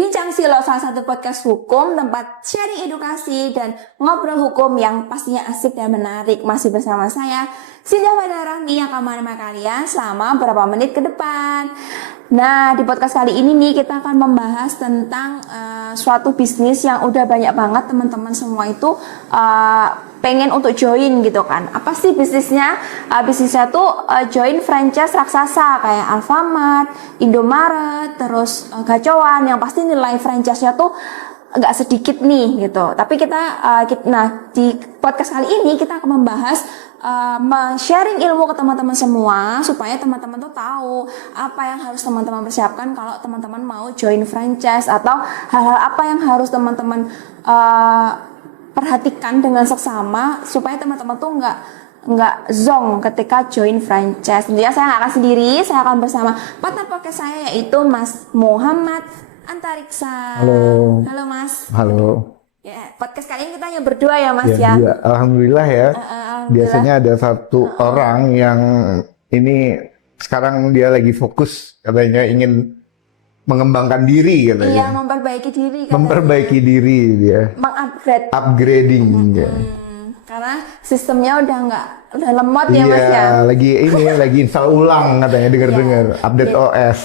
Bincang Silo, salah satu podcast hukum, tempat sharing edukasi dan ngobrol hukum yang pastinya asik dan menarik. Masih bersama saya, Sindah Fadhah Rahmi, yang akan menemani kalian selama beberapa menit ke depan. Nah, di podcast kali ini nih kita akan membahas tentang suatu bisnis yang udah banyak banget teman-teman semua itu pengen untuk join gitu kan. Apa sih bisnisnya? Bisnisnya tuh join franchise raksasa kayak Alfamart, Indomaret, terus Gacoan, yang pasti nilai franchise-nya tuh agak sedikit nih gitu. Tapi nah di podcast kali ini kita akan membahas sharing ilmu ke teman-teman semua supaya teman-teman tuh tahu apa yang harus teman-teman persiapkan kalau teman-teman mau join franchise, atau hal-hal apa yang harus teman-teman perhatikan dengan seksama supaya teman-teman tuh nggak zonk ketika join franchise. Tentunya saya nggak akan sendiri, saya akan bersama partner podcast saya yaitu Mas Muhammad Antariksa. Halo Mas. Halo. Ya, podcast kali ini kita hanya berdua ya Mas ya. Iya, alhamdulillah ya. Biasanya ada satu orang yang ini sekarang dia lagi fokus katanya ingin mengembangkan diri katanya. Iya, memperbaiki diri katanya. Memperbaiki diri dia. Upgrading ya. Karena sistemnya udah lemot ya Mas ya. Iya, lagi install ulang katanya, dengar-dengar update OS.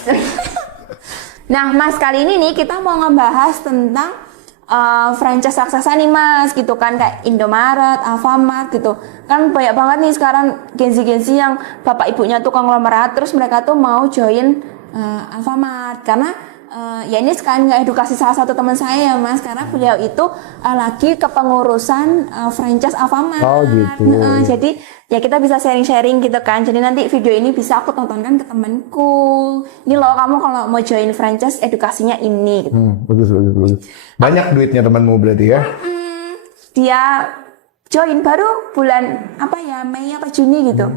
Nah, Mas, kali ini nih kita mau ngebahas tentang franchise raksasa nih Mas, gitu kan, kayak Indomaret, Alfamart gitu. Kan banyak banget nih sekarang Gen-Z yang bapak ibunya tuh konglomerat, terus mereka tuh mau join Alfamart karena ya ini sekarang nggak edukasi salah satu teman saya ya Mas, karena beliau itu lagi kepengurusan franchise Alfamart. Oh gitu. Jadi ya kita bisa sharing-sharing gitu kan. Jadi nanti video ini bisa aku tontonkan ke temanku. Ini loh, kamu kalau mau join franchise edukasinya ini. Gitu. Bagus. Banyak duitnya temanmu berarti ya? Dia join baru bulan Mei apa Juni gitu.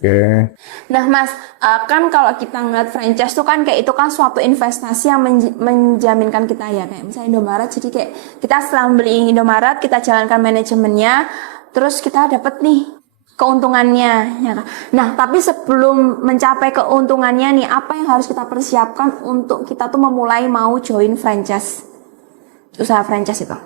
Oke. Nah Mas, kan kalau kita ngeliat franchise tuh kan kayak itu kan suatu investasi yang menjaminkan kita ya, kayak misalnya Indomaret. Jadi kayak kita setelah beli Indomaret, kita jalankan manajemennya, terus kita dapat nih keuntungannya ya kan? Nah, tapi sebelum mencapai keuntungannya nih, apa yang harus kita persiapkan untuk kita tuh memulai mau join franchise, usaha franchise itu?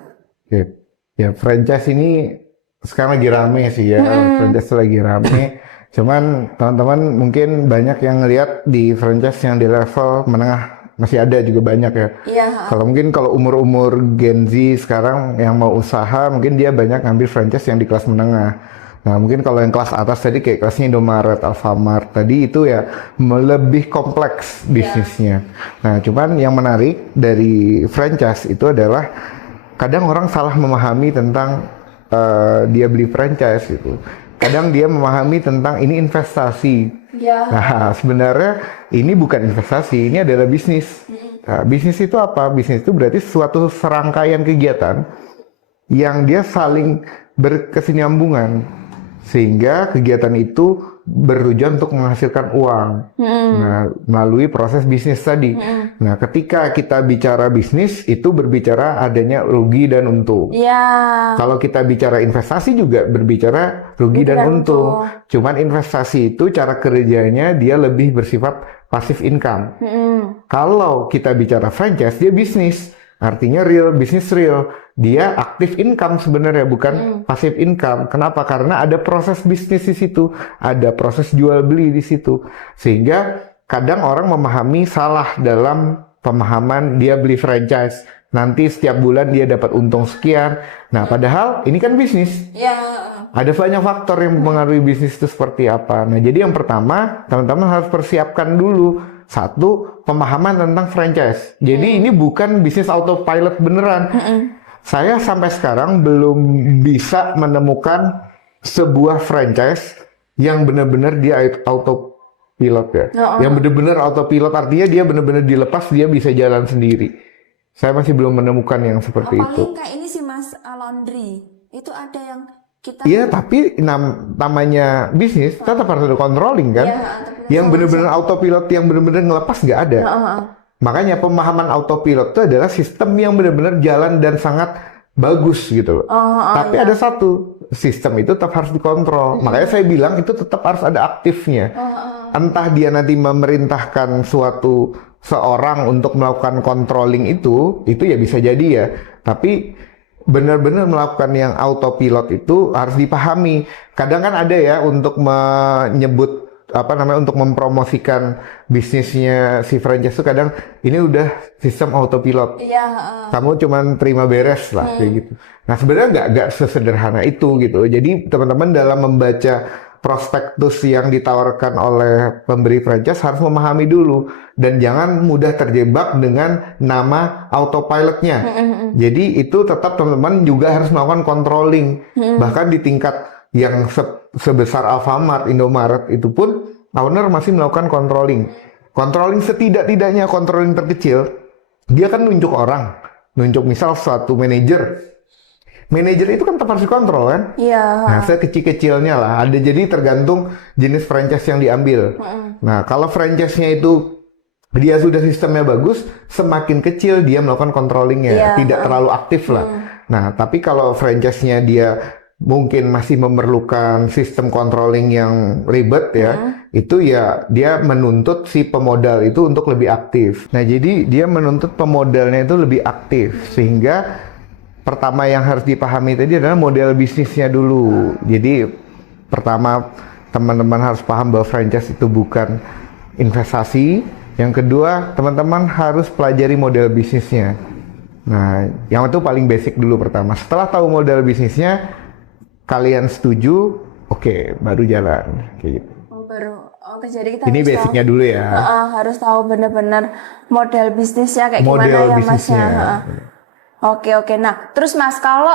Oke. Ya, franchise ini sekarang lagi rame sih ya. Franchise lagi rame. Cuman teman-teman mungkin banyak yang ngelihat di franchise yang di level menengah, masih ada juga banyak ya. Iya. Kalau umur-umur Gen Z sekarang yang mau usaha, mungkin dia banyak ngambil franchise yang di kelas menengah. Nah, mungkin kalau yang kelas atas tadi kayak kelasnya Indomaret, Alfamart tadi itu ya lebih kompleks bisnisnya. Nah, cuman yang menarik dari franchise itu adalah kadang orang salah memahami tentang dia beli franchise itu. Kadang dia memahami tentang ini investasi. Ya. Nah, sebenarnya ini bukan investasi, ini adalah bisnis. Nah, bisnis itu apa? Bisnis itu berarti suatu serangkaian kegiatan yang dia saling berkesinambungan, sehingga kegiatan itu bertujuan untuk menghasilkan uang. Nah, melalui proses bisnis tadi. Nah, ketika kita bicara bisnis, itu berbicara adanya rugi dan untung. Iya. Kalau kita bicara investasi juga berbicara rugi dan untung. Cuman investasi itu cara kerjanya dia lebih bersifat passive income. Kalau kita bicara franchise, dia bisnis. Artinya bisnis real. Dia aktif income sebenarnya, bukan passive income. Kenapa? Karena ada proses bisnis di situ, ada proses jual beli di situ. Sehingga kadang orang memahami salah dalam pemahaman dia beli franchise. Nanti setiap bulan dia dapat untung sekian. Nah, padahal ini kan bisnis. Ya. Ada banyak faktor yang mempengaruhi bisnis itu seperti apa. Nah, jadi yang pertama, teman-teman harus persiapkan dulu. Satu, pemahaman tentang franchise. Jadi ini bukan bisnis autopilot beneran. Saya sampai sekarang belum bisa menemukan sebuah franchise yang benar-benar dia autopilot ya. Yang benar-benar autopilot artinya dia benar-benar dilepas, dia bisa jalan sendiri. Saya masih belum menemukan yang seperti itu. Paling kayak ini sih Mas, laundry. Itu ada yang kita... Iya, tapi namanya bisnis tetap harus ada controlling kan. Yang benar-benar autopilot, yang benar-benar ngelepas nggak ada. Makanya pemahaman autopilot itu adalah sistem yang benar-benar jalan dan sangat bagus gitu loh. Tapi ada satu, sistem itu tetap harus dikontrol. Makanya saya bilang itu tetap harus ada aktifnya. Entah dia nanti memerintahkan suatu seorang untuk melakukan controlling itu ya bisa jadi ya. Tapi benar-benar melakukan yang autopilot itu harus dipahami. Kadang kan ada ya untuk menyebut untuk mempromosikan bisnisnya si franchise itu kadang ini udah sistem autopilot. Iya. Kamu cuman terima beres lah kayak gitu. Nah sebenarnya nggak sesederhana itu gitu. Jadi teman-teman dalam membaca prospektus yang ditawarkan oleh pemberi franchise harus memahami dulu dan jangan mudah terjebak dengan nama autopilotnya. Jadi itu tetap teman-teman juga harus melakukan controlling. Bahkan di tingkat yang sebesar Alfamart, Indomaret itu pun owner masih melakukan controlling. Controlling setidak-tidaknya controlling terkecil, dia kan nunjuk orang, nunjuk misal suatu manajer. Manajer itu kan tetap harus dikontrol kan? Iya. Nah, sekecil-kecilnya lah. Ada jadi tergantung jenis franchise yang diambil. Nah, kalau franchise-nya itu dia sudah sistemnya bagus, semakin kecil dia melakukan controllingnya, tidak terlalu aktif lah. Nah, tapi kalau franchise-nya dia mungkin masih memerlukan sistem controlling yang ribet ya, itu ya dia menuntut si pemodal itu untuk lebih aktif. Nah, jadi dia menuntut pemodalnya itu lebih aktif sehingga pertama yang harus dipahami tadi adalah model bisnisnya dulu. Jadi pertama teman-teman harus paham bahwa franchise itu bukan investasi. Yang kedua teman-teman harus pelajari model bisnisnya. Nah yang itu paling basic dulu pertama. Setelah tahu model bisnisnya, kalian setuju, oke, baru jalan kayak gitu. Oke, jadi kita ini harus basicnya tahu, dulu ya. harus tahu benar-benar model bisnisnya kayak Model gimana ya Mas bisnisnya. ya. Oke. Nah, terus Mas kalau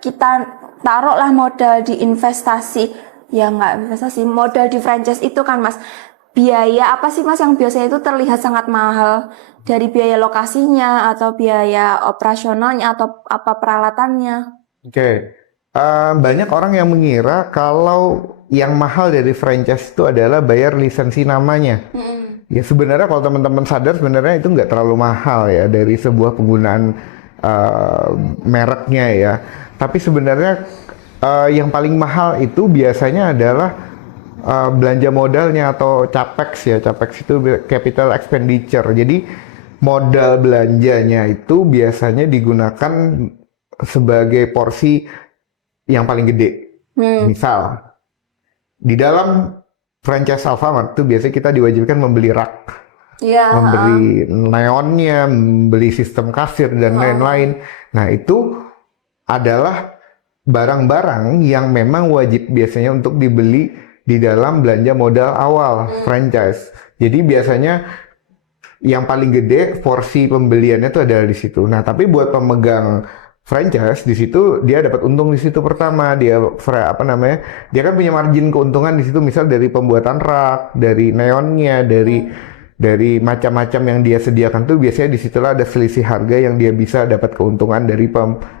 kita taruhlah modal di investasi, ya nggak investasi, modal di franchise itu kan Mas, biaya apa sih Mas yang biasanya itu terlihat sangat mahal? Dari biaya lokasinya atau biaya operasionalnya atau apa peralatannya? Oke. Banyak orang yang mengira kalau yang mahal dari franchise itu adalah bayar lisensi namanya. Ya sebenarnya kalau teman-teman sadar sebenarnya itu nggak terlalu mahal ya dari sebuah penggunaan mereknya ya. Tapi sebenarnya yang paling mahal itu biasanya adalah belanja modalnya atau capex ya. Capex itu capital expenditure. Jadi modal belanjanya itu biasanya digunakan sebagai porsi yang paling gede. Misal di dalam franchise Alfamart itu biasanya kita diwajibkan membeli rak. Membeli neonnya, membeli sistem kasir dan lain-lain. Nah itu adalah barang-barang yang memang wajib biasanya untuk dibeli di dalam belanja modal awal franchise. Jadi biasanya yang paling gede porsi pembeliannya itu adalah di situ. Nah tapi buat pemegang franchise di situ dia dapat untung di situ pertama. Dia dia kan punya margin keuntungan di situ, misal dari pembuatan rak, dari neonnya, dari macam-macam yang dia sediakan tuh biasanya disitulah ada selisih harga yang dia bisa dapat keuntungan dari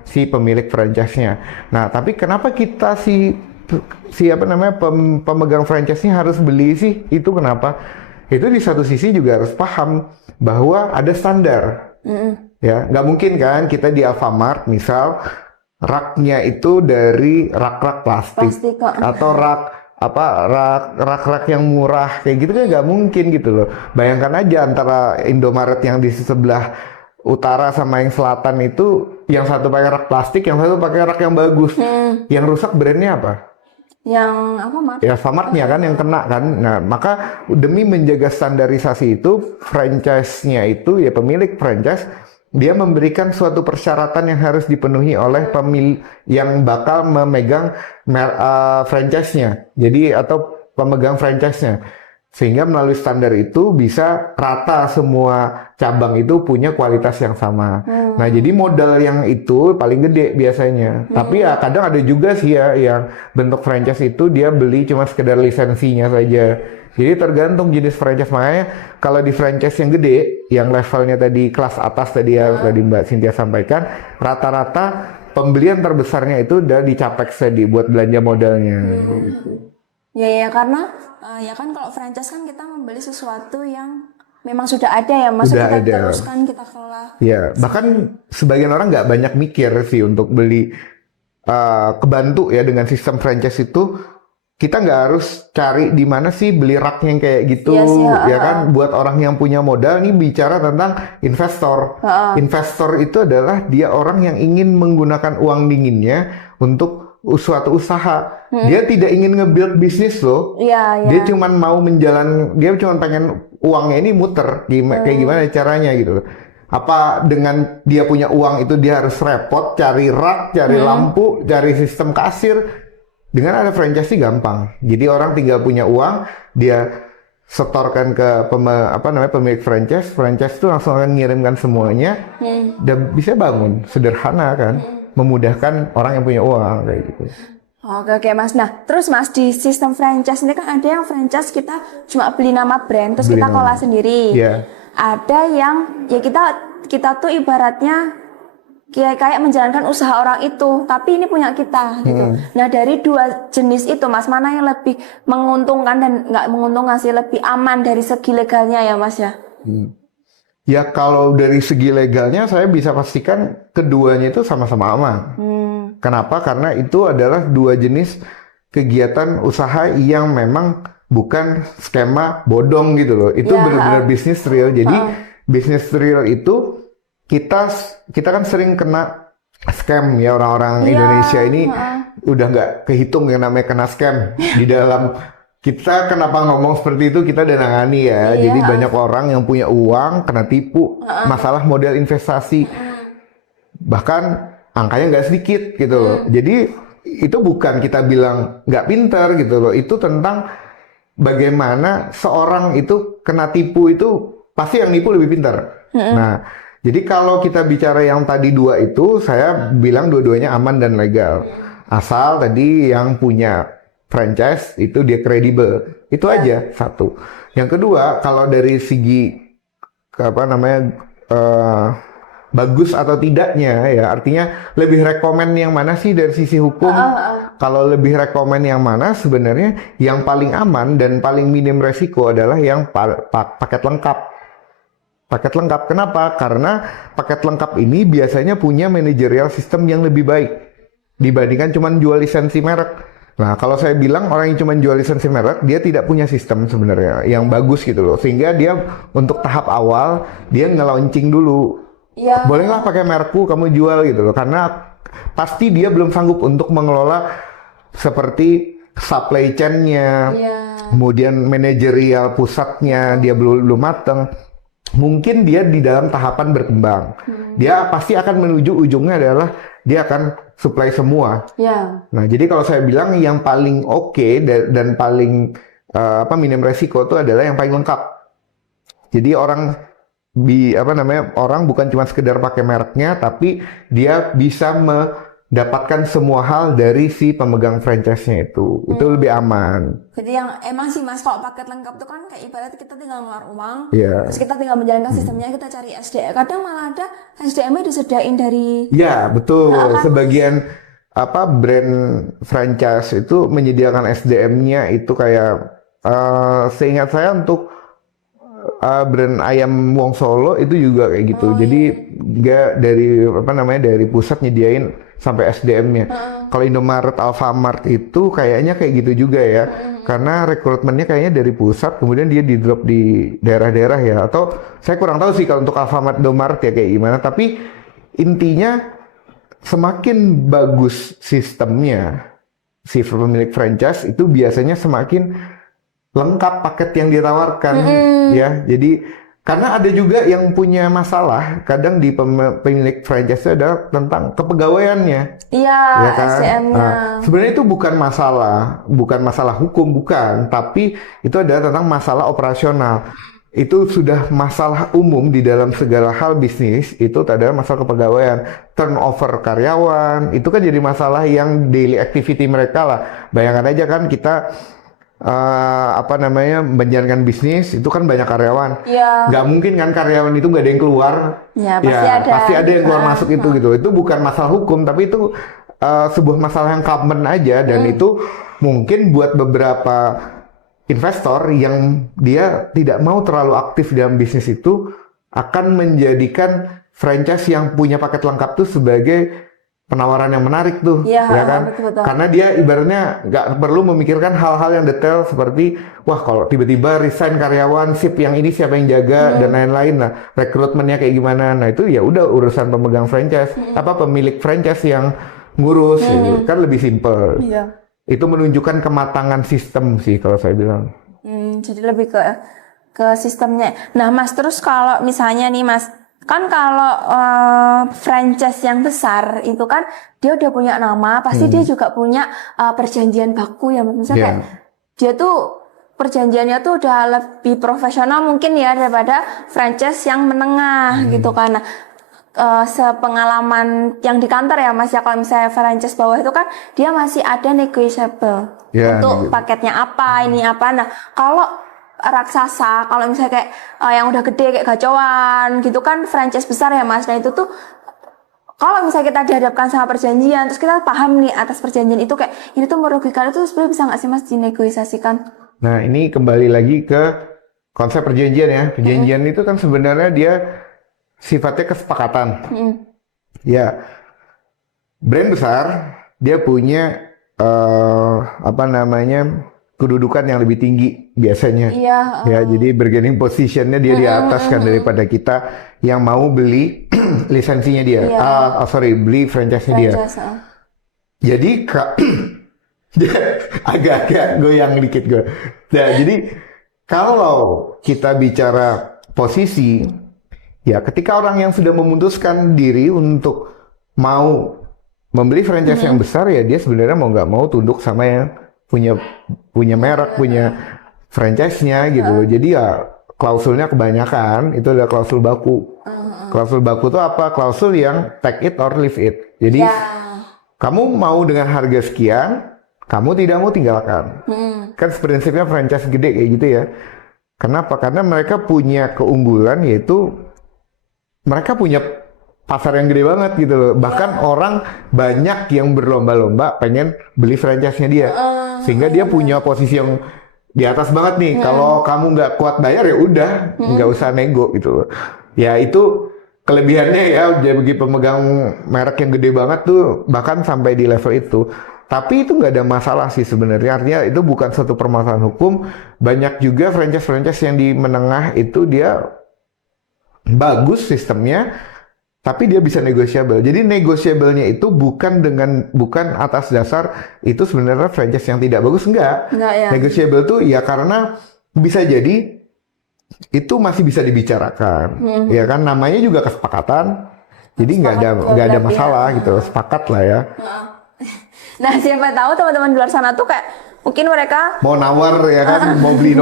si pemilik franchise-nya. Nah, tapi kenapa kita pemegang franchise-nya harus beli sih? Itu kenapa? Itu di satu sisi juga harus paham bahwa ada standar. Ya, nggak mungkin kan kita di Alfamart misal raknya itu dari rak-rak plastik atau rak-rak yang murah kayak gitu kan nggak mungkin gitu loh. Bayangkan aja antara Indomaret yang di sebelah utara sama yang selatan itu, yang satu pakai rak plastik, yang satu pakai rak yang bagus. Yang rusak brandnya apa? Yang Alfamart. Ya Alfamart-nya kan yang kena kan. Nah maka demi menjaga standarisasi itu, franchise-nya itu ya pemilik franchise dia memberikan suatu persyaratan yang harus dipenuhi oleh pemilik yang bakal memegang franchise-nya. Jadi atau pemegang franchise-nya. Sehingga melalui standar itu bisa rata semua cabang itu punya kualitas yang sama. Nah, jadi modal yang itu paling gede biasanya. Tapi ya kadang ada juga sih ya yang bentuk franchise itu dia beli cuma sekedar lisensinya saja. Jadi tergantung jenis franchise. Makanya kalau di franchise yang gede, yang levelnya tadi kelas atas tadi ya tadi Mbak Cynthia sampaikan, rata-rata pembelian terbesarnya itu udah di capex tadi buat belanja modalnya. Gitu. Ya karena ya kan kalau franchise kan kita membeli sesuatu yang memang sudah ada ya, Sudah kita ada. teruskan kita kelola. Ya, bahkan sebagian orang nggak banyak mikir sih untuk beli kebantu ya dengan sistem franchise itu. kita nggak harus cari di mana sih beli rak yang kayak gitu, Iya sih, ya kan? Buat orang yang punya modal, nih bicara tentang investor. Investor itu adalah dia orang yang ingin menggunakan uang dinginnya untuk suatu usaha. Dia tidak ingin nge-build bisnis loh. Iya, iya. Dia cuma mau dia cuma pengen uangnya ini muter, kayak gimana caranya gitu. Apa dengan dia punya uang itu dia harus repot cari rak, cari lampu, cari sistem kasir. Dengan ada franchise sih gampang. Jadi orang tinggal punya uang, dia setorkan ke pemilik franchise itu langsung akan mengirimkan semuanya, dan bisa bangun. Sederhana kan, memudahkan orang yang punya uang kayak gitu. Oke Mas. Nah, terus Mas di sistem franchise ini kan ada yang franchise kita cuma beli nama brand terus kita kelola sendiri. Yeah. Ada yang ya kita tuh ibaratnya kayak menjalankan usaha orang itu, tapi ini punya kita gitu. Nah, dari dua jenis itu Mas, mana yang lebih menguntungkan dan nggak menguntungkan sih, lebih aman dari segi legalnya ya Mas ya? Ya kalau dari segi legalnya saya bisa pastikan keduanya itu sama-sama aman. Kenapa? Karena itu adalah dua jenis kegiatan usaha yang memang bukan skema bodong gitu loh. Itu benar-benar bisnis real. Jadi bisnis real itu kita kan sering kena scam ya, orang-orang Indonesia ini udah nggak kehitung yang namanya kena scam di dalam. Kita kenapa ngomong seperti itu, kita udah nangani ya. Jadi banyak orang yang punya uang kena tipu masalah model investasi, bahkan angkanya nggak sedikit gitu loh. Jadi itu bukan kita bilang nggak pintar gitu loh, itu tentang bagaimana seorang itu kena tipu, itu pasti yang nipu lebih pintar. Nah, jadi kalau kita bicara yang tadi dua itu, saya bilang dua-duanya aman dan legal. Asal tadi yang punya franchise itu dia kredibel. Itu aja satu. Yang kedua, kalau dari segi bagus atau tidaknya ya, artinya lebih rekomen yang mana sih dari sisi hukum? Kalau lebih rekomen yang mana, sebenarnya yang paling aman dan paling minim resiko adalah yang paket lengkap. Paket lengkap. Kenapa? Karena paket lengkap ini biasanya punya managerial system yang lebih baik dibandingkan cuma jual lisensi merek. Nah, kalau saya bilang orang yang cuma jual lisensi merek, dia tidak punya sistem sebenarnya yang bagus gitu loh. Sehingga dia untuk tahap awal, dia nge-launching dulu. Boleh nggak pakai merekku, kamu jual gitu loh. Karena pasti dia belum sanggup untuk mengelola seperti supply chain-nya, kemudian manajerial pusatnya, dia belum mateng. Mungkin dia di dalam tahapan berkembang. Dia pasti akan menuju ujungnya adalah dia akan supply semua. Nah, jadi kalau saya bilang yang paling oke dan paling minim resiko itu adalah yang paling lengkap. Jadi orang orang bukan cuma sekedar pakai mereknya, tapi dia bisa mendapatkan semua hal dari si pemegang franchise-nya itu. Itu lebih aman. Jadi yang emang sih Mas, kalau paket lengkap itu kan kayak ibarat kita tinggal ngeluar uang, terus kita tinggal menjalankan sistemnya, kita cari SDM. Kadang malah ada SDM-nya disediain dari. Ya, betul. Sebagian brand franchise itu menyediakan SDM-nya itu kayak seingat saya untuk brand ayam Wong Solo itu juga kayak gitu. Jadi dia dari pusat nyediain sampai SDM-nya. Kalau Indomaret, Alfamart itu kayaknya kayak gitu juga ya. Karena rekrutmennya kayaknya dari pusat, kemudian dia di drop di daerah-daerah ya. Atau saya kurang tahu sih kalau untuk Alfamart, Indomaret ya kayak gimana. Tapi intinya semakin bagus sistemnya si pemilik franchise itu biasanya semakin lengkap paket yang ditawarkan ya. Jadi karena ada juga yang punya masalah kadang di pemilik franchise itu adalah tentang kepegawaiannya. Ya kan? SDM-nya. Nah, sebenarnya itu bukan masalah hukum, bukan, tapi itu adalah tentang masalah operasional. Itu sudah masalah umum di dalam segala hal bisnis, itu adalah masalah kepegawaian. Turnover karyawan, itu kan jadi masalah yang daily activity mereka lah. Bayangkan aja kan kita menjalankan bisnis itu kan banyak karyawan. Nggak mungkin kan karyawan itu nggak ada yang keluar. Pasti ada yang keluar masuk itu gitu. Itu bukan masalah hukum, tapi itu sebuah masalah yang common aja, dan itu mungkin buat beberapa investor yang dia tidak mau terlalu aktif dalam bisnis itu akan menjadikan franchise yang punya paket lengkap itu sebagai penawaran yang menarik tuh, Iya, ya kan? betul-betul. Karena dia ibaratnya nggak perlu memikirkan hal-hal yang detail seperti, wah kalau tiba-tiba resign karyawan, sip yang ini siapa yang jaga dan lain-lain. Nah, rekrutmennya kayak gimana? Nah itu ya udah urusan pemegang franchise, apa pemilik franchise yang ngurus, gitu. Kan lebih simple. Iya. Itu menunjukkan kematangan sistem sih kalau saya bilang. Jadi lebih ke sistemnya. Nah, Mas, terus kalau misalnya nih, Mas, kan kalau franchise yang besar itu kan dia udah punya nama, pasti dia juga punya perjanjian baku ya, misalnya Iya. kayak dia tuh perjanjiannya tuh udah lebih profesional mungkin ya daripada franchise yang menengah gitu kan. Nah, sepengalaman yang di kantor ya Mas ya, kalau misalnya franchise bawah itu kan dia masih ada negotiable Ya, untuk gitu. paketnya apa, ini apa. Nah, kalau raksasa, kalau misalnya kayak yang udah gede kayak gacoan gitu kan franchise besar ya Mas. Nah itu tuh kalau misalnya kita dihadapkan sama perjanjian, terus kita paham nih atas perjanjian itu kayak ini tuh merugikan, itu sebenarnya bisa nggak sih Mas dinegosiasikan? Nah ini kembali lagi ke konsep perjanjian ya. Perjanjian itu kan sebenarnya dia sifatnya kesepakatan. Ya, brand besar dia punya apa namanya kedudukan yang lebih tinggi biasanya. Iya. Ya, jadi bargaining positionnya dia di atas kan daripada kita yang mau beli lisensinya dia. Iya. Beli franchise-nya dia. Franchise. Jadi dia agak-agak goyang dikit gue. Nah, jadi kalau kita bicara posisi, ya ketika orang yang sudah memutuskan diri untuk mau membeli franchise yang besar, ya dia sebenarnya mau nggak mau tunduk sama yang punya merek, punya franchise-nya gitu loh. Jadi ya klausulnya kebanyakan itu adalah klausul baku. Klausul baku itu apa? Klausul yang take it or leave it. Jadi kamu mau dengan harga sekian, kamu tidak mau tinggalkan. Kan prinsipnya franchise gede kayak gitu ya. Kenapa? Karena mereka punya keunggulan, yaitu mereka punya pasar yang gede banget gitu loh. Bahkan orang banyak yang berlomba-lomba pengen beli franchise-nya dia. Sehingga dia punya posisi yang di atas banget nih. Kalau kamu nggak kuat bayar ya udah, nggak usah nego gitu loh. Ya itu kelebihannya ya, bagi pemegang merek yang gede banget tuh bahkan sampai di level itu. Tapi itu nggak ada masalah sih sebenarnya. Artinya itu bukan satu permasalahan hukum. Banyak juga franchise-franchise yang di menengah itu dia bagus sistemnya, tapi dia bisa negotiable. Jadi negotiable-nya itu bukan atas dasar itu sebenarnya franchise yang tidak bagus, enggak ya. Negotiable tuh ya karena bisa jadi itu masih bisa dibicarakan. Ya kan namanya juga kesepakatan. Jadi nggak ada masalah gitu, sepakat lah ya. Nah, siapa tahu teman-teman di luar sana tuh kayak mungkin mereka mau nawar ya kan, mau beli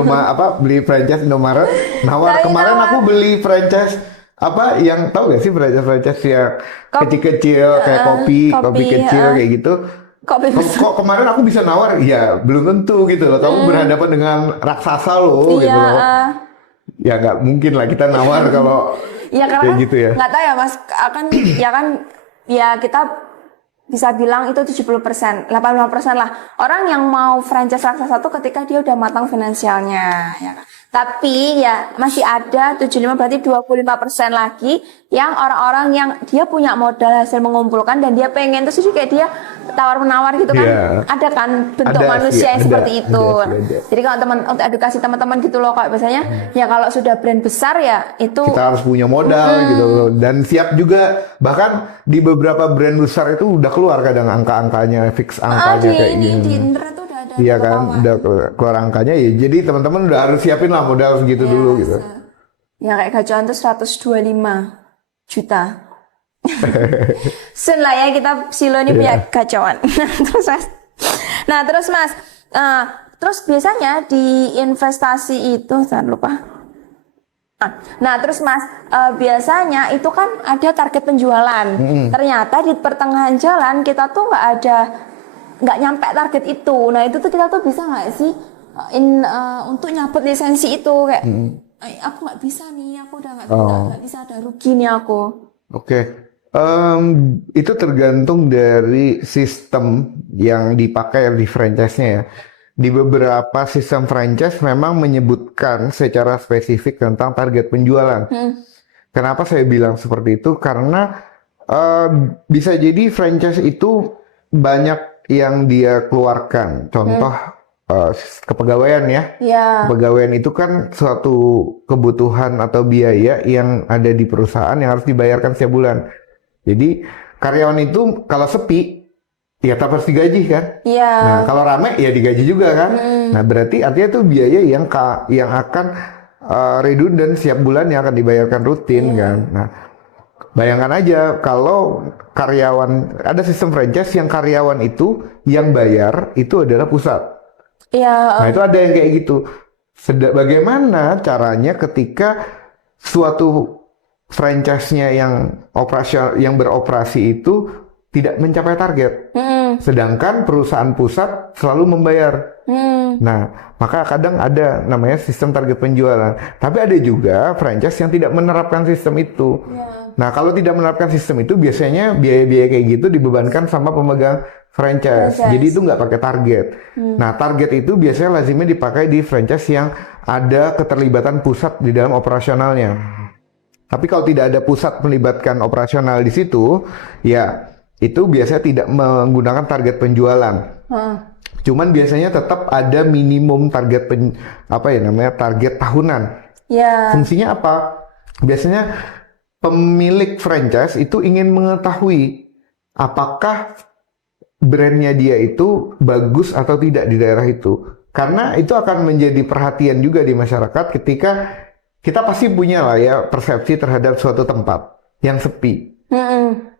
beli franchise Indomaret, nawar. Kemarin aku beli franchise apa yang tahu gak sih franchise yang kecil-kecil kayak kopi kecil kayak gitu. Kok kemarin aku bisa nawar? Ya belum tentu gitu loh. Kamu berhadapan dengan raksasa loh gitu loh. Ya nggak mungkin lah kita nawar kalau ya, kayak gitu ya. Nggak tahu ya Mas, ya kita bisa bilang itu 70%, 85% lah. Orang yang mau franchise raksasa itu ketika dia udah matang finansialnya, ya kan. Tapi ya masih ada 75, berarti 25% lagi yang orang-orang yang dia punya modal hasil mengumpulkan dan dia pengen, terus juga kayak dia tawar-menawar gitu kan. Ada kan bentuk manusia yang seperti itu. Jadi kalau untuk edukasi teman-teman gitu loh, kayak biasanya ya kalau sudah brand besar ya itu kita harus punya modal gitu loh. Dan siap juga, bahkan di beberapa brand besar itu udah keluar kadang angka-angkanya, fix angkanya kayak gini. Di internet tuh udah ada. Iya kan, udah keluar angkanya ya. Jadi teman-teman udah harus siapin lah modal segitu dulu gitu. Ya kayak gacoan tuh 125 juta. Sun lah ya, kita Silo ini punya gacoan. Terus Mas, terus biasanya di investasi itu jangan lupa. Nah terus Mas, biasanya itu kan ada target penjualan. Ternyata di pertengahan jalan kita tuh nggak nyampe target itu. Nah itu tuh kita tuh bisa nggak sih untuk nyabut lisensi itu kayak aku nggak bisa nih, aku udah nggak bisa, ada rugi nih aku. Oke. Itu tergantung dari sistem yang dipakai di franchise-nya ya. Di beberapa sistem franchise memang menyebutkan secara spesifik tentang target penjualan. Kenapa saya bilang seperti itu? Karena Eh, bisa jadi franchise itu banyak yang dia keluarkan. Contoh kepegawaian ya. Ya. Kepegawaian itu kan suatu kebutuhan atau biaya yang ada di perusahaan yang harus dibayarkan setiap bulan. Jadi karyawan itu kalau sepi ya tetap harus digaji kan. Iya. Nah kalau rame ya digaji juga kan. Nah berarti artinya itu biaya yang akan redundant setiap bulan yang akan dibayarkan rutin kan. Nah bayangkan aja kalau karyawan ada sistem franchise yang karyawan itu yang bayar itu adalah pusat. Iya. Nah itu ada yang kayak gitu. Bagaimana caranya ketika suatu franchise-nya yang beroperasi itu tidak mencapai target, sedangkan perusahaan pusat selalu membayar. Nah, maka kadang ada namanya sistem target penjualan. Tapi ada juga franchise yang tidak menerapkan sistem itu. Nah, kalau tidak menerapkan sistem itu biasanya biaya-biaya kayak gitu dibebankan sama pemegang franchise. Jadi itu nggak pakai target. Nah, target itu biasanya lazimnya dipakai di franchise yang ada keterlibatan pusat di dalam operasionalnya. Tapi kalau tidak ada pusat melibatkan operasional di situ, ya itu biasanya tidak menggunakan target penjualan. Cuman biasanya tetap ada minimum target target tahunan. Ya. Fungsinya apa? Biasanya pemilik franchise itu ingin mengetahui apakah brandnya dia itu bagus atau tidak di daerah itu. Karena itu akan menjadi perhatian juga di masyarakat ketika kita pasti punya lah ya persepsi terhadap suatu tempat yang sepi.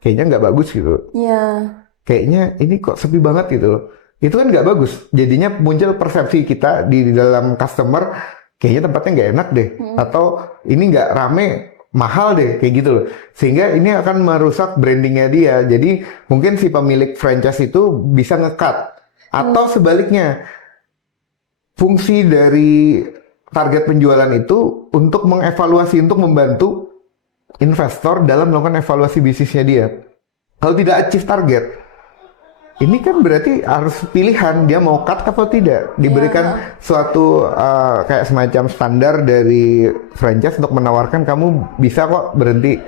Kayaknya nggak bagus gitu. Kayaknya ini kok sepi banget gitu loh. Itu kan nggak bagus. Jadinya muncul persepsi kita di dalam customer, kayaknya tempatnya nggak enak deh. Atau ini nggak rame, mahal deh, kayak gitu loh. Sehingga ini akan merusak brandingnya dia. Jadi mungkin si pemilik franchise itu bisa nge-cut. Atau sebaliknya, fungsi dari target penjualan itu untuk mengevaluasi, untuk membantu investor dalam melakukan evaluasi bisnisnya dia. Kalau tidak achieve target, ini kan berarti harus pilihan dia mau cut atau tidak. Diberikan suatu kayak semacam standar dari franchise untuk menawarkan kamu bisa kok berhenti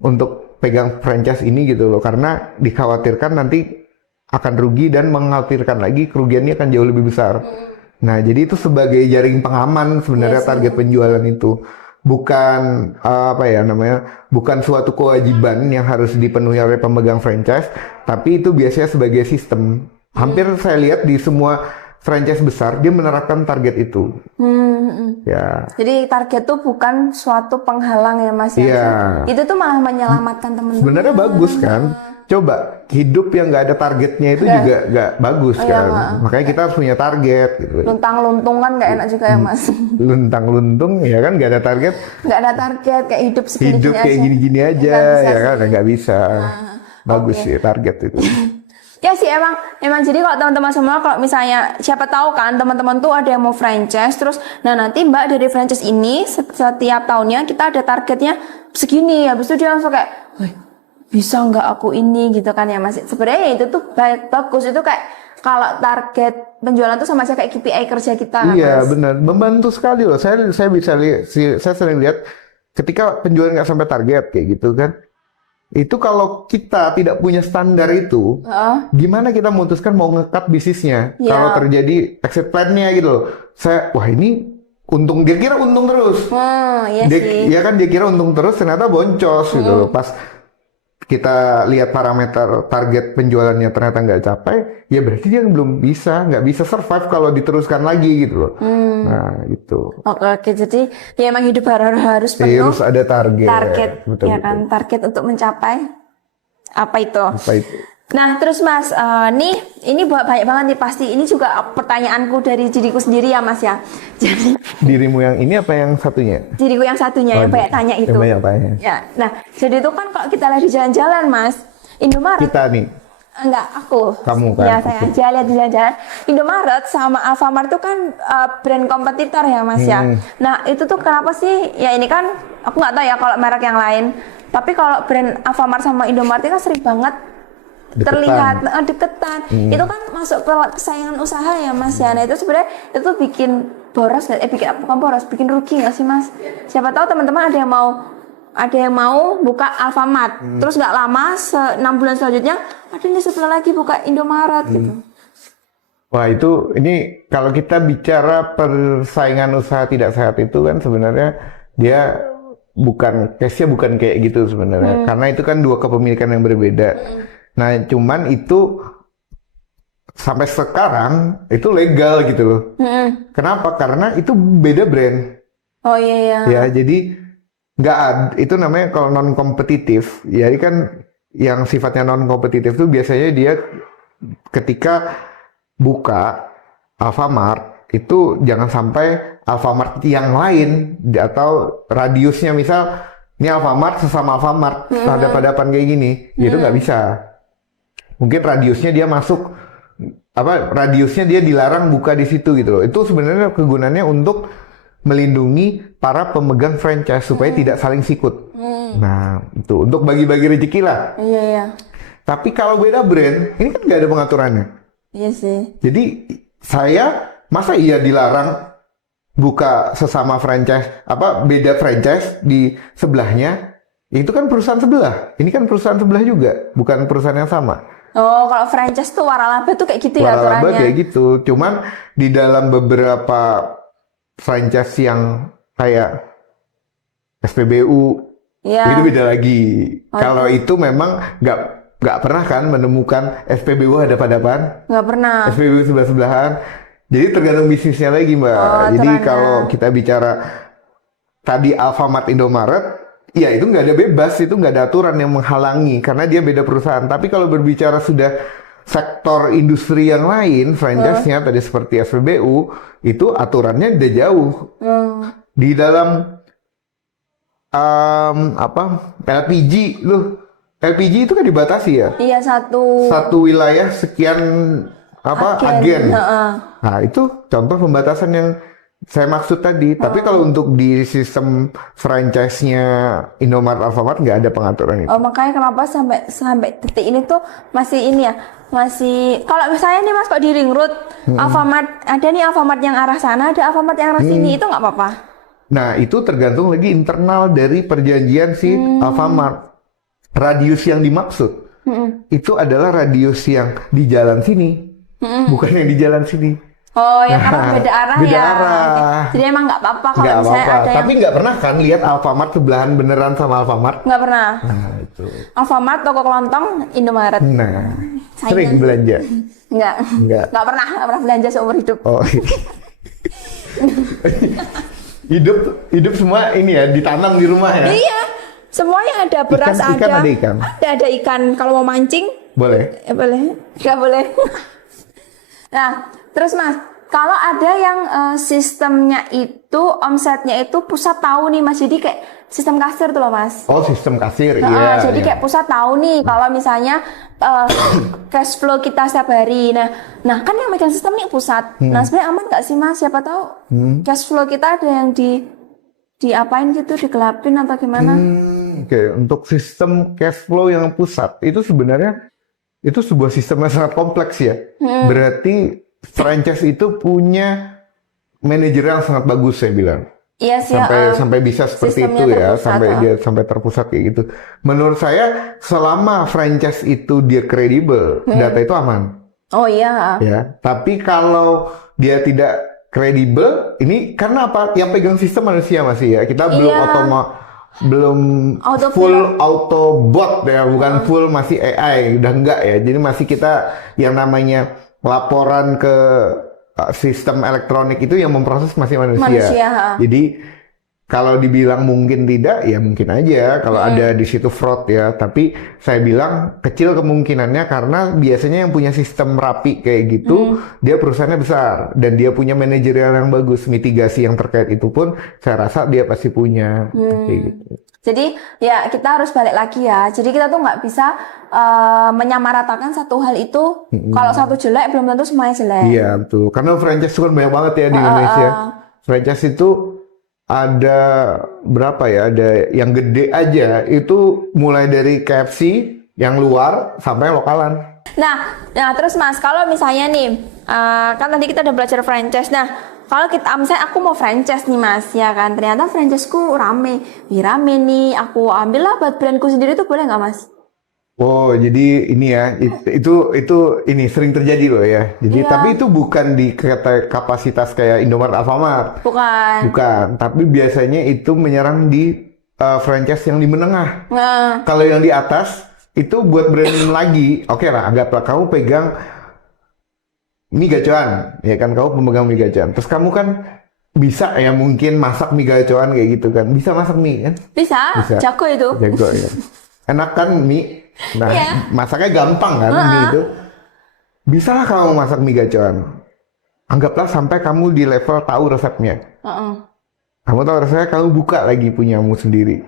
untuk pegang franchise ini gitu loh. Karena dikhawatirkan nanti akan rugi dan mengkhawatirkan lagi kerugiannya akan jauh lebih besar. Nah jadi itu sebagai jaring pengaman sebenarnya target penjualan itu. Bukan bukan suatu kewajiban yang harus dipenuhi oleh pemegang franchise, tapi itu biasanya sebagai sistem. Hampir saya lihat di semua franchise besar dia menerapkan target itu. Ya. Jadi target tuh bukan suatu penghalang ya Mas ya. Iya. Itu tuh malah menyelamatkan teman-teman. Sebenarnya bagus kan. Coba hidup yang nggak ada targetnya itu juga nggak bagus kan. Makanya kita harus punya target gitu. Luntang-luntung kan nggak enak juga ya Mas. Luntang-luntung ya kan nggak ada target. Nggak ada target kayak hidup segini-gini Hidup kayak aja. gini-gini aja ya kan nggak bisa. Bagus sih target itu. Ya sih emang jadi kalau teman-teman semua kalau misalnya siapa tahu kan teman-teman tuh ada yang mau franchise terus nah nanti Mbak dari franchise ini setiap tahunnya kita ada targetnya segini habis itu dia langsung kayak bisa nggak aku ini gitu kan ya Mas. Sebenarnya itu tuh bagus itu kayak kalau target penjualan tuh sama aja kayak KPI kerja kita kan, iya Mas. benar membantu sekali loh. Saya bisa lihat saya sering lihat ketika penjualan nggak sampai target kayak gitu kan. Itu kalau kita tidak punya standar itu, gimana kita memutuskan mau nge-cut bisnisnya? Kalau terjadi exit plan-nya gitu loh. Wah ini untung, dia kira untung terus. Iya sih. Ya kan dia kira untung terus, ternyata boncos gitu loh. Pas kita lihat parameter target penjualannya ternyata nggak capai, ya berarti dia nggak bisa survive kalau diteruskan lagi gitu loh. Nah itu. Oke, jadi ya emang hidup harus penuh. Harus ada target. Betul, ya kan, target untuk mencapai apa itu? Apa itu? Nah, terus Mas, ini banyak banget nih pasti. Ini juga pertanyaanku dari diriku sendiri ya Mas ya. Jadi dirimu yang ini apa yang satunya? diriku yang satunya yang banyak tanya itu. Yang banyak tanya. Ya, nah jadi itu kan kalau kita lagi jalan-jalan Mas, Indomaret. Kita nih. Enggak, aku. Kamu kan? Ya, saya aja lihat di jalan-jalan. Indomaret sama Alfamart itu kan brand kompetitor ya, Mas ya. Nah, itu tuh kenapa sih? Ya ini kan, aku nggak tahu ya kalau merek yang lain. Tapi kalau brand Alfamart sama Indomaret itu kan sering banget terlihat deketan. Itu kan masuk ke saingan usaha ya, Mas ya. Nah, itu sebenarnya itu bikin boros, bukan boros, bikin rugi nggak sih, Mas? Siapa tahu teman-teman ada yang mau ada yang mau buka Alfamart. Terus nggak lama, 6 bulan selanjutnya, ada nih sebelah lagi buka Indomaret gitu. Wah ini kalau kita bicara persaingan usaha tidak sehat itu kan sebenarnya dia case-nya bukan kayak gitu sebenarnya. Karena itu kan dua kepemilikan yang berbeda. Nah cuman itu sampai sekarang itu legal gitu loh. Kenapa? Karena itu beda brand. Oh iya. Ya jadi nggak ada, itu namanya kalau non kompetitif. Jadi kan yang sifatnya non kompetitif itu biasanya dia ketika buka Alfamart itu jangan sampai Alfamart yang lain atau radiusnya misal ini Alfamart sesama Alfamart hadap-hadapan kayak gini, itu nggak bisa. Mungkin radiusnya dia masuk radiusnya dia dilarang buka di situ gitu loh. Itu sebenarnya kegunaannya untuk melindungi para pemegang franchise supaya tidak saling sikut. Nah, itu untuk bagi-bagi rezeki lah. Iya. Tapi kalau beda brand, ini kan nggak ada pengaturannya. Iya sih. Jadi masa iya dilarang buka sesama franchise, beda franchise di sebelahnya? Itu kan perusahaan sebelah. Ini kan perusahaan sebelah juga, bukan perusahaan yang sama. Oh, kalau franchise tuh waralaba tuh kayak gitu ya aturannya. Waralaba kayak gitu. Cuman di dalam beberapa franchise yang kayak SPBU, itu beda lagi. Kalau itu memang nggak pernah kan menemukan SPBU hadap-hadapan? Nggak pernah. SPBU sebelah-sebelahan. Jadi tergantung bisnisnya lagi, Mbak. Jadi kalau kita bicara tadi Alfamart Indomaret, ya itu nggak ada bebas, itu nggak ada aturan yang menghalangi karena dia beda perusahaan. Tapi kalau berbicara sudah sektor industri yang lain, franchise-nya tadi seperti SPBU, itu aturannya udah jauh. Di dalam LPG LPG itu kan dibatasi ya? Iya, satu wilayah sekian agen. Nah, itu contoh pembatasan yang saya maksud tadi. Tapi kalau untuk di sistem franchise-nya Indomaret Alfamart nggak ada pengaturan itu. Oh, makanya kenapa sampai detik ini tuh masih kalau misalnya nih Mas kok di Ring Road Alfamart, ada nih Alfamart yang arah sana, ada Alfamart yang arah sini, itu nggak apa-apa? Nah, itu tergantung lagi internal dari perjanjian si Alfamart. Radius yang dimaksud itu adalah radius yang di jalan sini, bukan yang di jalan sini. Oh, ya karena beda arah beda ya. arah. Jadi emang nggak apa-apa kalau misalnya ada Tapi nggak pernah kan lihat Alfamart sebelahan beneran sama Alfamart? Nggak pernah. Nah, itu. Alfamart, toko kelontong, Indomaret. Nah, sering belanja? Nggak pernah belanja seumur hidup. Oh. hidup semua ini ya ditanam di rumah ya? Iya. Semuanya ada, beras ikan ada ikan. Ada ikan. Kalau mau mancing boleh. Boleh. Nggak boleh. Nah, terus Mas, kalau ada yang sistemnya itu omsetnya itu pusat tahu nih Mas, jadi kayak sistem kasir tuh loh Mas. Oh, sistem kasir. Iya. Jadi kayak pusat tahu nih kalau misalnya cash flow kita setiap hari. Nah kan yang megang sistem nih pusat. Nah sebenarnya aman nggak sih Mas? Siapa tahu cash flow kita ada yang diapain gitu, digelapin atau gimana? Oke, untuk sistem cash flow yang pusat itu sebenarnya itu sebuah sistem yang sangat kompleks ya. Berarti franchise itu punya manajer yang sangat bagus saya bilang. Iya sih. Sampai bisa seperti itu ya, sampai terpusat kayak gitu. Menurut saya selama franchise itu dia kredibel, data itu aman. Oh iya. Ya, tapi kalau dia tidak kredibel, ini karena apa? Yang pegang sistem manusia masih ya. Kita belum full Autobot ya, bukan full masih AI, udah enggak ya. Jadi masih kita yang namanya laporan ke sistem elektronik itu yang memproses masih manusia. Jadi kalau dibilang mungkin tidak, ya mungkin aja kalau ada di situ fraud ya. Tapi saya bilang kecil kemungkinannya karena biasanya yang punya sistem rapi kayak gitu, dia perusahaannya besar dan dia punya manajerial yang bagus. Mitigasi yang terkait itu pun saya rasa dia pasti punya. Kayak gitu. Jadi ya kita harus balik lagi ya. Jadi kita tuh nggak bisa menyamaratakan satu hal itu. Kalau satu jelek belum tentu semuanya jelek. Iya betul. Karena franchise itu kan banyak banget ya di Indonesia. Franchise itu ada berapa ya? Ada yang gede aja itu mulai dari KFC yang luar sampai lokalan. Nah terus Mas, kalau misalnya nih kan tadi kita udah belajar franchise. Nah kalau kita misalnya aku mau franchise nih mas, ya kan, ternyata franchiseku rame nih, aku ambil lah buat brandku sendiri, itu boleh nggak mas? Oh, jadi ini ya, itu ini sering terjadi loh ya. Jadi Iya. tapi itu bukan di kata kapasitas kayak Indomaret, Alfamart, Bukan. bukan. Tapi biasanya itu menyerang di franchise yang di menengah. Nah, Kalau yang di atas itu buat brand lagi. Oke lah, anggaplah kamu pegang mie gacoan, ya kan kamu pemegang mie gacoan. Terus kamu kan bisa ya mungkin masak mie gacoan kayak gitu kan. Bisa masak mie kan? bisa, Bisa. jago itu. Jago ya. Enak kan mie? Nah, Iya. masaknya gampang kan mie itu. Bisa lah kamu masak mie gacoan. Anggaplah sampai kamu di level tahu resepnya. Heeh. Kamu tahu resepnya, kamu buka lagi punyamu sendiri.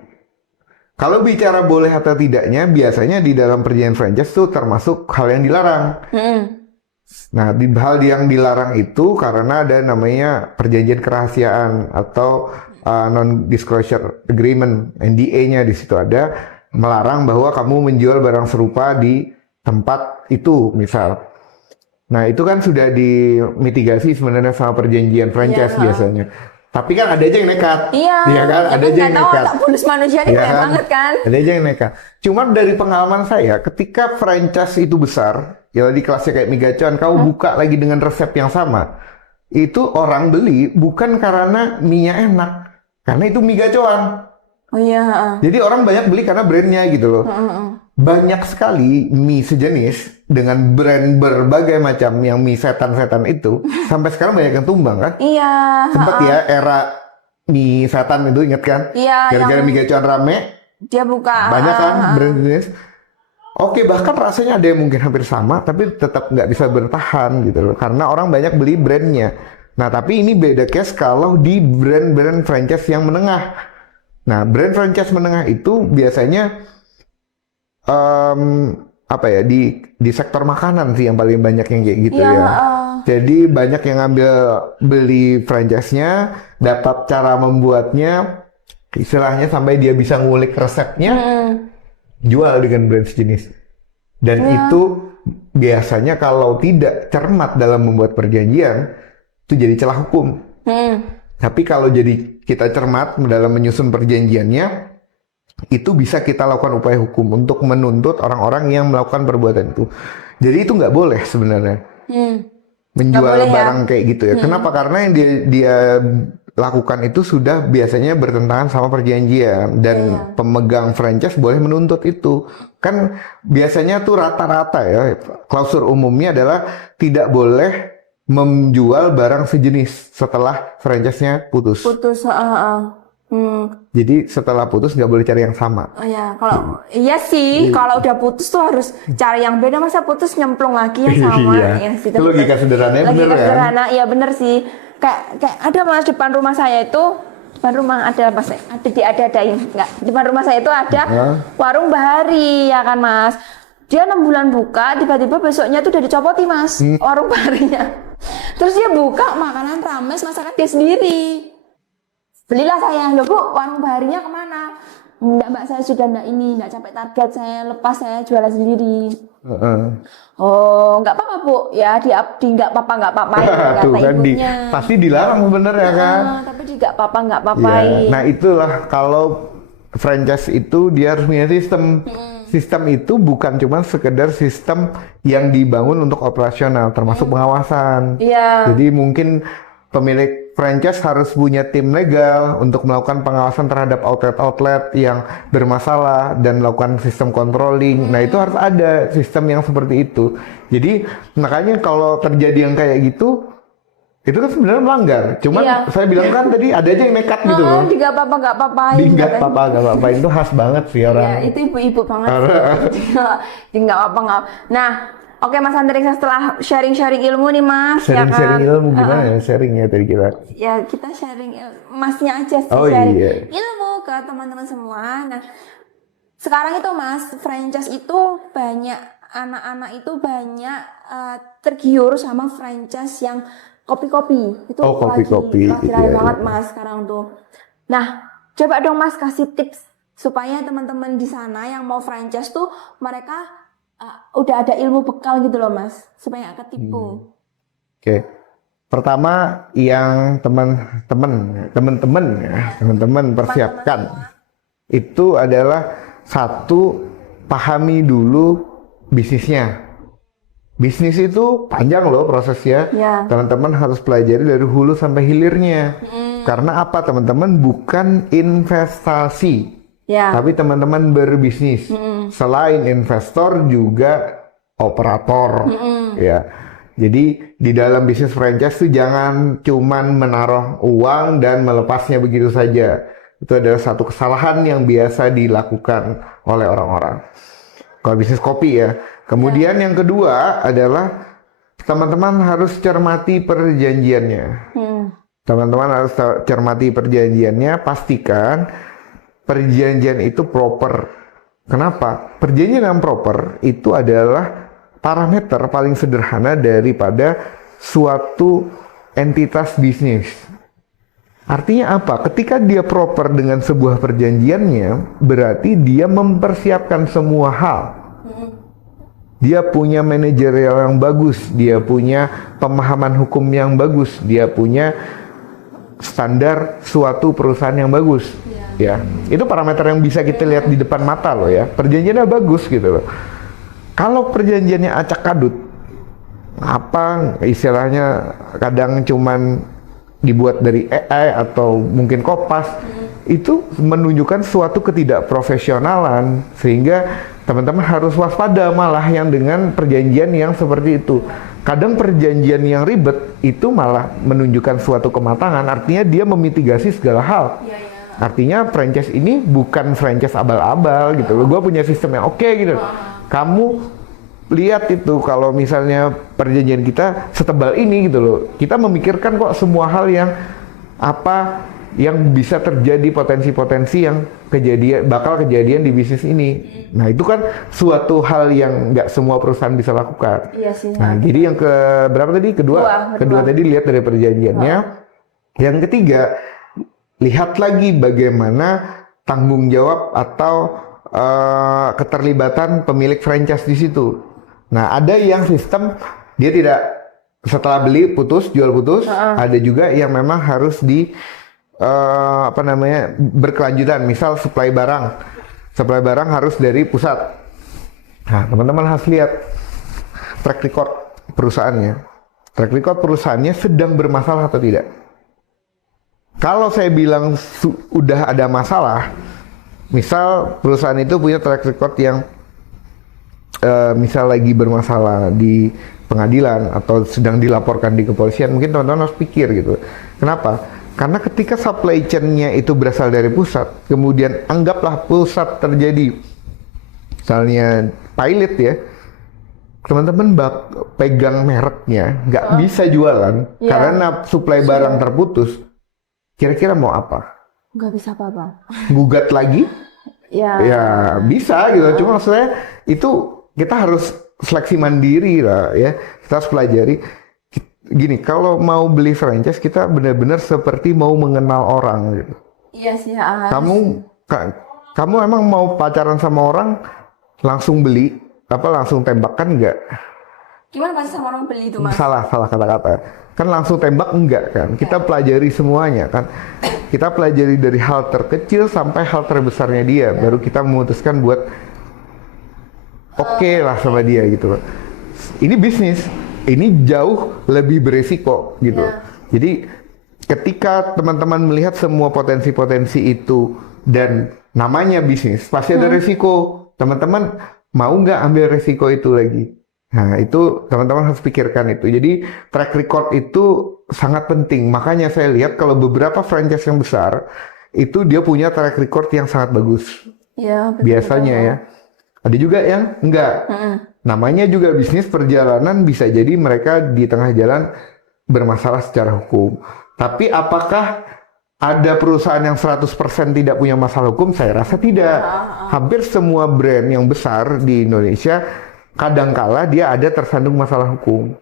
Kalau bicara boleh atau tidaknya, biasanya di dalam perjanjian franchise itu termasuk hal yang dilarang. Mm-mm. Nah, di hal yang dilarang itu karena ada namanya perjanjian kerahasiaan atau non-disclosure agreement, NDA-nya di situ ada melarang bahwa kamu menjual barang serupa di tempat itu, misal. Nah, itu kan sudah dimitigasi sebenarnya sama perjanjian franchise Iya. biasanya. Tapi kan ada aja yang nekat. Iya. Iya kan? Ada aja yang nggak tahu nekat. otak bulus manusia ini Iya keren kan? banget kan? Ada aja yang nekat. Cuma dari pengalaman saya, ketika franchise itu besar, ya di kelasnya kayak mie gacoan, kamu buka lagi dengan resep yang sama, itu orang beli bukan karena mie-nya enak, karena itu mie gacoan. Oh iya. Heeh. Jadi orang banyak beli karena brandnya gitu loh. Heeh. Banyak sekali mie sejenis dengan brand berbagai macam yang mie setan-setan itu, sampai sekarang banyak yang tumbang kan? Iya. Sempet ya era mie setan itu, inget kan? Iya. Gara-gara Yang mie gacoan rame, dia buka. banyak kan brand jenis. Oke, bahkan rasanya ada yang mungkin hampir sama, tapi tetap nggak bisa bertahan gitu loh. Karena orang banyak beli brandnya. Nah, tapi ini beda case kalau di brand-brand franchise yang menengah. Nah, brand franchise menengah itu biasanya apa ya, di sektor makanan sih yang paling banyak yang kayak gitu Iya. ya. Jadi banyak yang ngambil beli franchise-nya, dapat cara membuatnya, istilahnya sampai dia bisa ngulik resepnya, jual dengan brand sejenis. Dan itu biasanya kalau tidak cermat dalam membuat perjanjian, itu jadi celah hukum. Tapi kalau jadi kita cermat dalam menyusun perjanjiannya, itu bisa kita lakukan upaya hukum untuk menuntut orang-orang yang melakukan perbuatan itu. Jadi itu nggak boleh sebenarnya. Menjual boleh ya? barang kayak gitu ya. Kenapa? Karena yang dia lakukan itu sudah biasanya bertentangan sama perjanjian, dan pemegang franchise boleh menuntut itu. Kan biasanya tuh rata-rata ya, klausur umumnya adalah tidak boleh menjual barang sejenis setelah franchise-nya putus. Putus. Jadi setelah putus nggak boleh cari yang sama. Oh ya, kalau iya sih, kalau udah putus tuh harus cari yang beda, masa putus nyemplung lagi yang sama. Iya. Ya, sih, Itu logika sederhananya bener kan? sederhana, iya bener sih. Kayak ada mas depan rumah saya itu, depan rumah ada mas, ada enggak, depan rumah saya itu ada warung bahari ya kan mas. Dia 6 bulan buka, tiba-tiba besoknya tuh udah dicopoti mas, warung baharinya. Terus dia buka makanan rames masakan dia sendiri. Belilah saya, loh bu, warung baharinya kemana? Enggak mbak, saya sudah enggak capai target, saya lepas, saya jualan sendiri. Oh, enggak apa-apa bu, ya di enggak apa-apa kata Tuh kan ibunya. pasti dilarang sebenarnya kan. Tapi di enggak apa-apa. Ya. Nah itulah, kalau franchise itu dia harus punya sistem. Sistem itu bukan cuma sekedar sistem yang dibangun untuk operasional, termasuk pengawasan. Iya. Jadi mungkin pemilik franchise harus punya tim legal untuk melakukan pengawasan terhadap outlet-outlet yang bermasalah dan melakukan sistem controlling. Nah, itu harus ada sistem yang seperti itu. Jadi, makanya kalau terjadi yang kayak gitu, itu kan sebenarnya melanggar. Cuman saya bilang kan tadi ada aja yang nekat gitu loh. Di enggak apa-apa. Di nggak apa-apa itu khas banget sih orang. Ya, itu ibu-ibu banget. Di enggak apa-apa. Nah, oke Mas Andriksa, setelah sharing-sharing ilmu nih Mas, Sharing-sharing ilmu gimana ya sharingnya tadi kita? Ya kita sharing Masnya aja sih, Oh, sharing iya. ilmu ke teman-teman semua. Nah, sekarang itu Mas, franchise itu banyak, anak-anak itu banyak tergiur sama franchise yang kopi-kopi. Itu kopi-kopi. lagi rame banget Mas sekarang tuh. Nah, coba dong Mas kasih tips supaya teman-teman di sana yang mau franchise tuh mereka udah ada ilmu bekal gitu loh Mas, supaya nggak ketipu. Oke. Pertama, yang teman-teman persiapkan itu adalah satu, pahami dulu bisnisnya. Bisnis itu panjang loh prosesnya. Ya. Teman-teman harus pelajari dari hulu sampai hilirnya. Karena apa, teman-teman? Bukan investasi, tapi teman-teman berbisnis. Selain investor juga operator, ya. Jadi di dalam bisnis franchise tuh jangan cuman menaruh uang dan melepasnya begitu saja. Itu adalah satu kesalahan yang biasa dilakukan oleh orang-orang. Kalau bisnis kopi ya. Kemudian yang kedua adalah teman-teman harus cermati perjanjiannya. Teman-teman harus cermati perjanjiannya, pastikan perjanjian itu proper. Kenapa? Perjanjian yang proper itu adalah parameter paling sederhana daripada suatu entitas bisnis. Artinya apa? Ketika dia proper dengan sebuah perjanjiannya, berarti dia mempersiapkan semua hal. Dia punya manajerial yang bagus, dia punya pemahaman hukum yang bagus, dia punya standar suatu perusahaan yang bagus. Ya, itu parameter yang bisa kita lihat di depan mata loh ya. Perjanjiannya bagus gitu loh. Kalau perjanjiannya acak kadut, apa istilahnya kadang cuman dibuat dari AI atau mungkin kopas, itu menunjukkan suatu ketidakprofesionalan, sehingga teman-teman harus waspada malah yang dengan perjanjian yang seperti itu. Kadang perjanjian yang ribet itu malah menunjukkan suatu kematangan, artinya dia memitigasi segala hal. Artinya franchise ini bukan franchise abal-abal gitu loh. Gue punya sistem yang oke gitu. Kamu lihat itu kalau misalnya perjanjian kita setebal ini gitu loh. Kita memikirkan kok semua hal yang apa yang bisa terjadi, potensi-potensi yang bakal kejadian di bisnis ini. Nah itu kan suatu hal yang nggak semua perusahaan bisa lakukan. Iya sih. Nah jadi yang berapa tadi? Kedua tadi lihat dari perjanjiannya. Yang ketiga, lihat lagi bagaimana tanggung jawab atau keterlibatan pemilik franchise di situ. Nah ada yang sistem dia tidak setelah beli putus, jual putus. Ada juga yang memang harus berkelanjutan. Misal supply barang harus dari pusat. Nah teman-teman harus lihat track record perusahaannya sedang bermasalah atau tidak. Kalau saya bilang udah ada masalah, misal perusahaan itu punya track record yang misal lagi bermasalah di pengadilan atau sedang dilaporkan di kepolisian, mungkin teman-teman harus pikir gitu. Kenapa? Karena ketika supply chain-nya itu berasal dari pusat, kemudian anggaplah pusat terjadi misalnya pilot ya, teman-teman pegang mereknya, nggak bisa jualan karena supply barang terputus. Kira-kira mau apa? Nggak bisa apa-apa. Gugat lagi? Ya bisa gitu. Cuma maksudnya itu kita harus seleksi mandiri lah ya. Kita harus pelajari. Gini, kalau mau beli franchise kita benar-benar seperti mau mengenal orang gitu. Iya sih. Kamu emang mau pacaran sama orang langsung beli langsung tembak kan enggak? Gimana pasti sama orang beli itu Mas? Salah kata-kata. Kan langsung tembak enggak kan? Kita pelajari semuanya kan. Kita pelajari dari hal terkecil sampai hal terbesarnya dia, baru kita memutuskan buat oke lah sama dia gitu loh. Ini bisnis, ini jauh lebih beresiko gitu. Jadi ketika teman-teman melihat semua potensi-potensi itu dan namanya bisnis, pasti ada resiko. Teman-teman mau nggak ambil resiko itu lagi? Nah itu teman-teman harus pikirkan itu. Jadi track record itu sangat penting. Makanya saya lihat kalau beberapa franchise yang besar itu dia punya track record yang sangat bagus. Ya, biasanya ya. Ada juga yang enggak. Namanya juga bisnis perjalanan, bisa jadi mereka di tengah jalan bermasalah secara hukum. Tapi apakah ada perusahaan yang 100% tidak punya masalah hukum? Saya rasa tidak. Hampir semua brand yang besar di Indonesia kadangkala dia ada tersandung masalah hukum.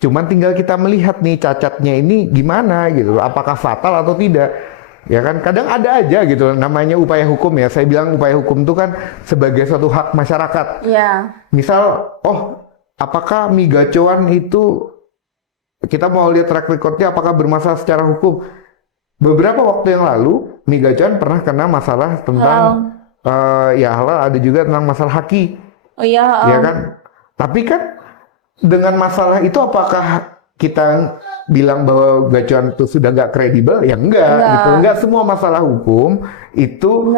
Cuman tinggal kita melihat nih cacatnya ini gimana gitu. Apakah fatal atau tidak. Ya kan, kadang ada aja gitu namanya upaya hukum ya. Saya bilang upaya hukum itu kan sebagai suatu hak masyarakat. Iya. Misal, apakah mie gacoan itu kita mau lihat track recordnya apakah bermasalah secara hukum. Beberapa waktu yang lalu, Mi Gacan pernah kena masalah tentang ya halal, ada juga tentang masalah haki. Oh iya. Ya kan? Tapi kan dengan masalah itu apakah kita bilang bahwa Gacuan itu sudah nggak kredibel? Ya enggak. Gitu. Enggak semua masalah hukum itu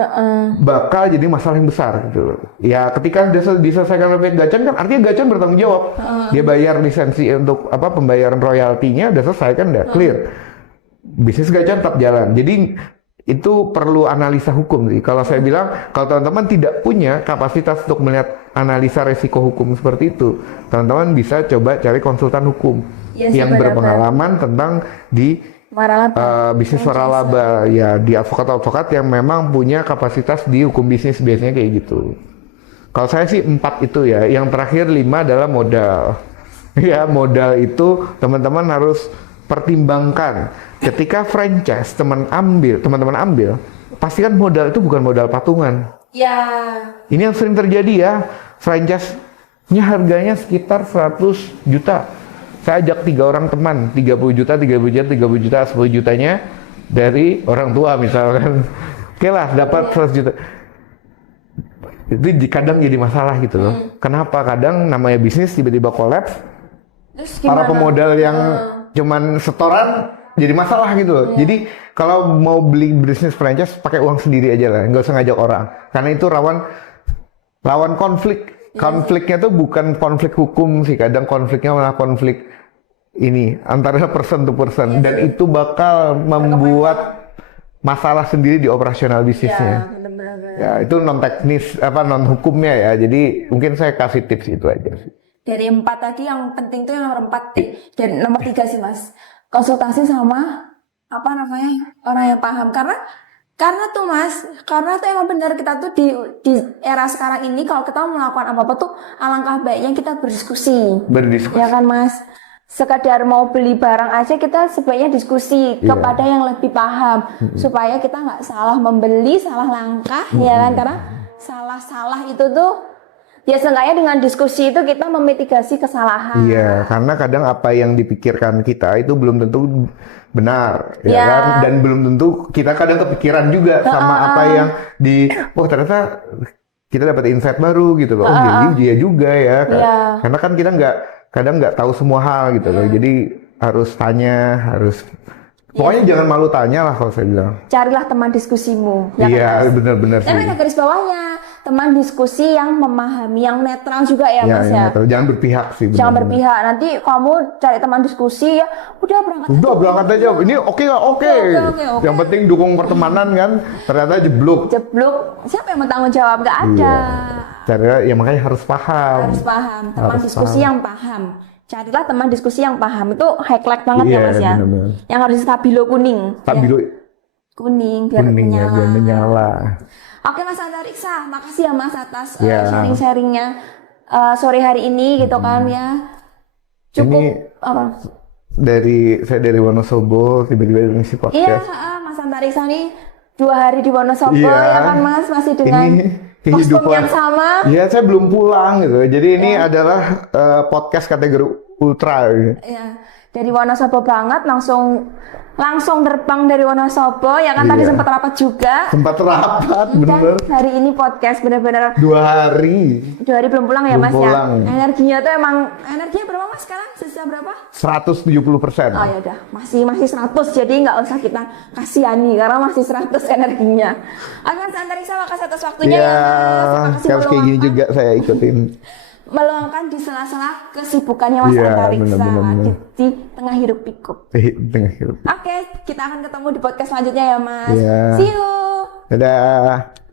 bakal jadi masalah yang besar gitu. Ya ketika diselesaikan oleh Gacuan kan artinya Gacuan bertanggung jawab. Dia bayar lisensi untuk pembayaran royaltinya udah selesai kan, udah clear. Bisnis Gacuan tetap jalan. Jadi itu perlu analisa hukum sih. Kalau saya bilang, kalau teman-teman tidak punya kapasitas untuk melihat analisa resiko hukum seperti itu, teman-teman bisa coba cari konsultan hukum yang berpengalaman tentang di bisnis waralaba, ya di advokat-advokat yang memang punya kapasitas di hukum bisnis, biasanya kayak gitu. Kalau saya sih 4 itu ya. Yang terakhir 5 adalah modal. Ya modal itu teman-teman harus pertimbangkan. Ketika franchise teman-teman ambil, pastikan modal itu bukan modal patungan. Ya. Ini yang sering terjadi ya. Franchise-nya harganya sekitar 100 juta. Saya ajak 3 orang teman, 30 juta, 30 juta, 30 juta, 10 jutanya dari orang tua misalkan. Oke lah, dapat 100 juta. Itu kadang jadi masalah gitu loh. Kenapa? Kadang namanya bisnis tiba-tiba kolaps. Para pemodal yang cuman setoran jadi masalah gitu loh. Jadi kalau mau beli bisnis franchise pakai uang sendiri aja lah, nggak usah ngajak orang. Karena itu rawan konflik. Konfliknya tuh bukan konflik hukum sih, kadang konfliknya malah konflik ini antara person to person, dan itu bakal membuat masalah sendiri di operasional bisnisnya. Ya itu non teknis non hukumnya ya. Jadi mungkin saya kasih tips itu aja sih. Dari 4 tadi yang penting tuh yang nomor 4 dan nomor 3 sih Mas. Konsultasi sama orang yang paham, karena tuh Mas, karena tuh emang benar kita tuh di era sekarang ini kalau kita mau melakukan apa-apa tuh alangkah baiknya kita berdiskusi. Ya kan Mas? Sekadar mau beli barang aja kita sebaiknya diskusi kepada yang lebih paham supaya kita nggak salah membeli, salah langkah ya kan, karena salah itu tuh ya seenggaknya dengan diskusi itu kita memitigasi kesalahan. Iya, karena kadang apa yang dipikirkan kita itu belum tentu benar, ya kan? Dan belum tentu kita kadang kepikiran juga sama apa yang ternyata kita dapat insight baru gitu loh. Dia juga ya. Karena kan kita kadang nggak tahu semua hal gitu loh. Jadi harus tanya, pokoknya jangan malu tanya lah kalau saya bilang. Carilah teman diskusimu. Iya, benar-benar sih. Tapi ada garis bawahnya, teman diskusi yang memahami, yang netral juga ya Mas ya. Netral. Jangan berpihak sih. Jangan berpihak. Nanti kamu cari teman diskusi ya, udah berangkat aja. Ini oke nggak? Oke. Yang penting dukung pertemanan kan. Ternyata jeblok. Siapa yang bertanggung jawab? Nggak ada. Caranya ya makanya harus paham. Teman diskusi yang paham. Carilah teman diskusi yang paham, itu highlight banget ya Mas ya. Bener. Yang harus stabilo kuning. Stabilo kuning biar menyala. Oke Mas Antariksa, makasih ya Mas atas sharing-sharingnya sore hari ini gitu kan ya. Cukup ini saya dari Wonosobo tiba-tiba ngisi podcast. Iya, Mas Antariksa nih 2 hari di Wonosobo ya kan Mas, masih dengan kostum yang sama. Iya, saya belum pulang gitu. Jadi ini adalah podcast kategori ultra. Iya, dari Wonosobo banget langsung terbang dari Wonosobo ya kan, tadi sempat rapat juga. Bener. Hari ini podcast bener-bener 2 hari. 2 hari belum pulang ya Mas ya. Energinya tuh energinya berapa Mas sekarang? Sisa berapa? 170%. Oh ya udah, masih 100, jadi nggak usah kita kasihani karena masih 100 energinya. Oke Mas Antariksa, makasih atas waktunya ya. Terima kasih kayak gini juga saya ikutin. Meluangkan di sela-sela kesibukannya Mas Antariksa di tengah hiruk pikuk. Oke, kita akan ketemu di podcast selanjutnya ya Mas. See you. Dadah.